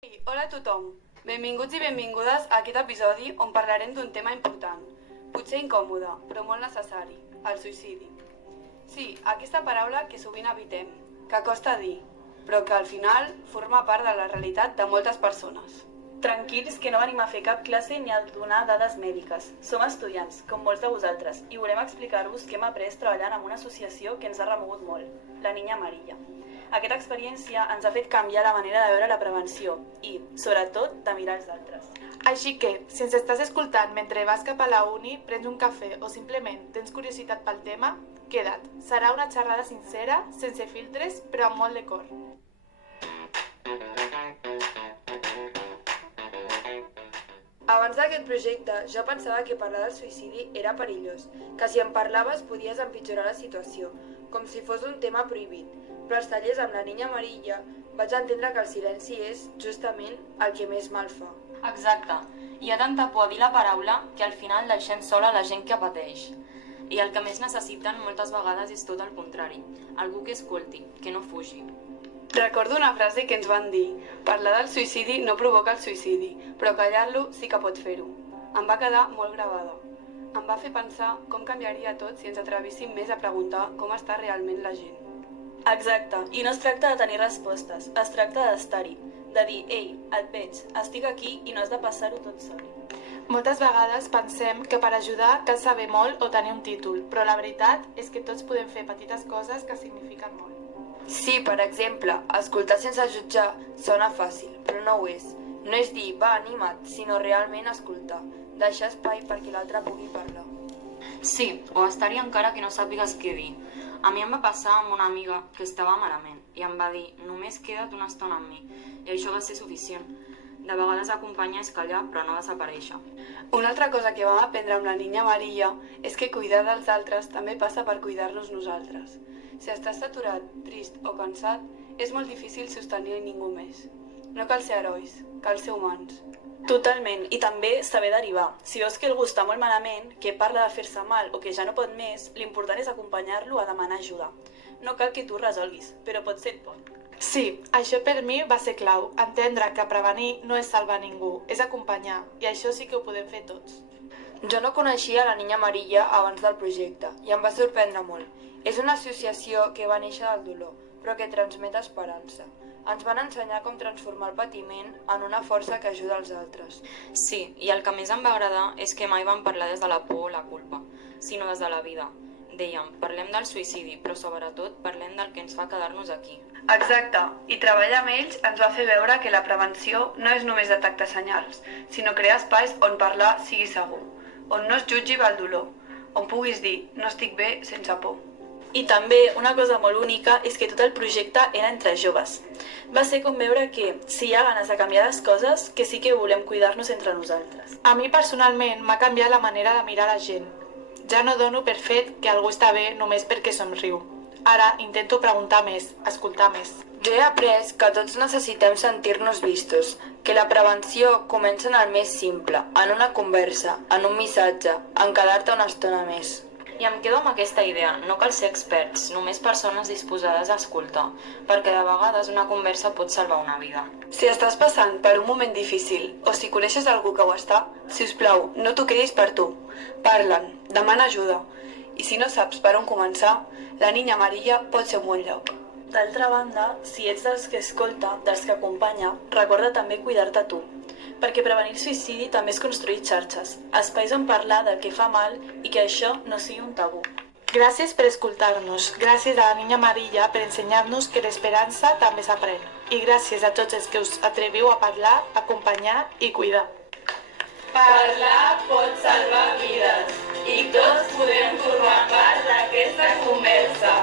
Ei, hola a tothom. Benvinguts i benvingudes a aquest episodi on parlarem d'un tema important, potser incòmode, però molt necessari, el suïcidi. Sí, aquesta paraula que sovint evitem, que costa dir, però que al final forma part de la realitat de moltes persones. Tranquils, que no venim a fer cap classe ni a donar dades mèdiques. Som estudiants, com molts de vosaltres, i volem explicar-vos que hem après treballant amb una associació que ens ha remogut molt, la Niña Amarilla. Aquesta experiència ens ha fet canviar la manera de veure la prevenció i, sobretot, de mirar els altres. Així que, si ens estàs escoltant mentre vas cap a la uni, prens un cafè o simplement tens curiositat pel tema, queda't. Serà una xerrada sincera, sense filtres, però amb molt de cor. Abans d'aquest projecte, jo pensava que parlar del suïcidi era perillós, que si en parlaves podies empitjorar la situació, com si fos un tema prohibit. Però als tallers amb la Niña Amarilla vaig entendre que el silenci és justament el que més mal fa. Exacte. Hi ha tanta por a dir la paraula que al final deixem sola la gent que pateix. I el que més necessiten moltes vegades és tot el contrari. Algú que escolti, que no fugi. Recordo una frase que ens van dir: parlar del suïcidi no provoca el suïcidi, però callar-lo sí que pot fer-ho. Em va quedar molt gravada. Em va fer pensar com canviaria tot si ens atrevíssim més a preguntar com està realment la gent. Exacte, i no es tracta de tenir respostes, es tracta d'estar-hi, de dir, ei, et veig, estic aquí i no has de passar-ho tot sol. Moltes vegades pensem que per ajudar cal saber molt o tenir un títol, però la veritat és que tots podem fer petites coses que signifiquen molt. Sí, per exemple, escoltar sense jutjar sona fàcil, però no ho és. No és dir, va, anima't, sinó realment escoltar, deixar espai perquè l'altre pugui parlar. Sí, o estar-hi encara que no sàpigues què dir. A mi em va passar amb una amiga que estava malament i em va dir, només queda't una estona amb mi, i això va ser suficient. De vegades acompanyar és callar, però no desaparèixer. Una altra cosa que vam aprendre amb la Niña Amarilla és que cuidar dels altres també passa per cuidar-nos nosaltres. Si estàs saturat, trist o cansat, és molt difícil sostenir ningú més. No cal ser herois, cal ser humans. Totalment, i també saber derivar. Si veus que algú està molt malament, que parla de fer-se mal o que ja no pot més, l'important és acompanyar-lo a demanar ajuda. No cal que tu resolguis, però pot ser el pont. Sí, això per mi va ser clau, entendre que prevenir no és salvar ningú, és acompanyar, i això sí que ho podem fer tots. Jo no coneixia la Niña Amarilla abans del projecte i em va sorprendre molt. És una associació que va néixer del dolor, però que transmet esperança. Ens van ensenyar com transformar el patiment en una força que ajuda els altres. Sí, i el que més em va agradar és que mai vam parlar des de la por o la culpa, sinó des de la vida. Dèiem, parlem del suïcidi, però sobretot parlem del que ens fa quedar-nos aquí. Exacte, i treballar amb ells ens va fer veure que la prevenció no és només detectar senyals, sinó crear espais on parlar sigui segur, on no es jutgi pel dolor, on puguis dir no estic bé sense por. I també una cosa molt única és que tot el projecte era entre joves. Va ser com veure que, si hi ha ganes de canviar les coses, que sí que volem cuidar-nos entre nosaltres. A mi personalment m'ha canviat la manera de mirar la gent. Ja no dono per fet que algú està bé només perquè somriu. Ara intento preguntar més, escoltar més. Jo he après que tots necessitem sentir-nos vistos, que la prevenció comença en el més simple, en una conversa, en un missatge, en quedar-te una estona més. I em quedo amb aquesta idea, no cal ser experts, només persones disposades a escoltar, perquè de vegades una conversa pot salvar una vida. Si estàs passant per un moment difícil o si coneixes algú que ho està, si us plau, no t'ho quedis per tu. Parla'n, demana ajuda. I si no saps per on començar, la Niña Amarilla pot ser un bon lloc. D'altra banda, si ets dels que escolta, dels que acompanya, recorda també cuidar-te tu. Perquè prevenir el suïcidi també és construir xarxes, espais on parlar del que fa mal i que això no sigui un tabú. Gràcies per escoltar-nos, gràcies a la Niña Amarilla per ensenyar-nos que l'esperança també s'aprèn. I gràcies a tots els que us atreviu a parlar, acompanyar i cuidar. Parlar pot salvar vides i tots podem formar part d'aquesta conversa.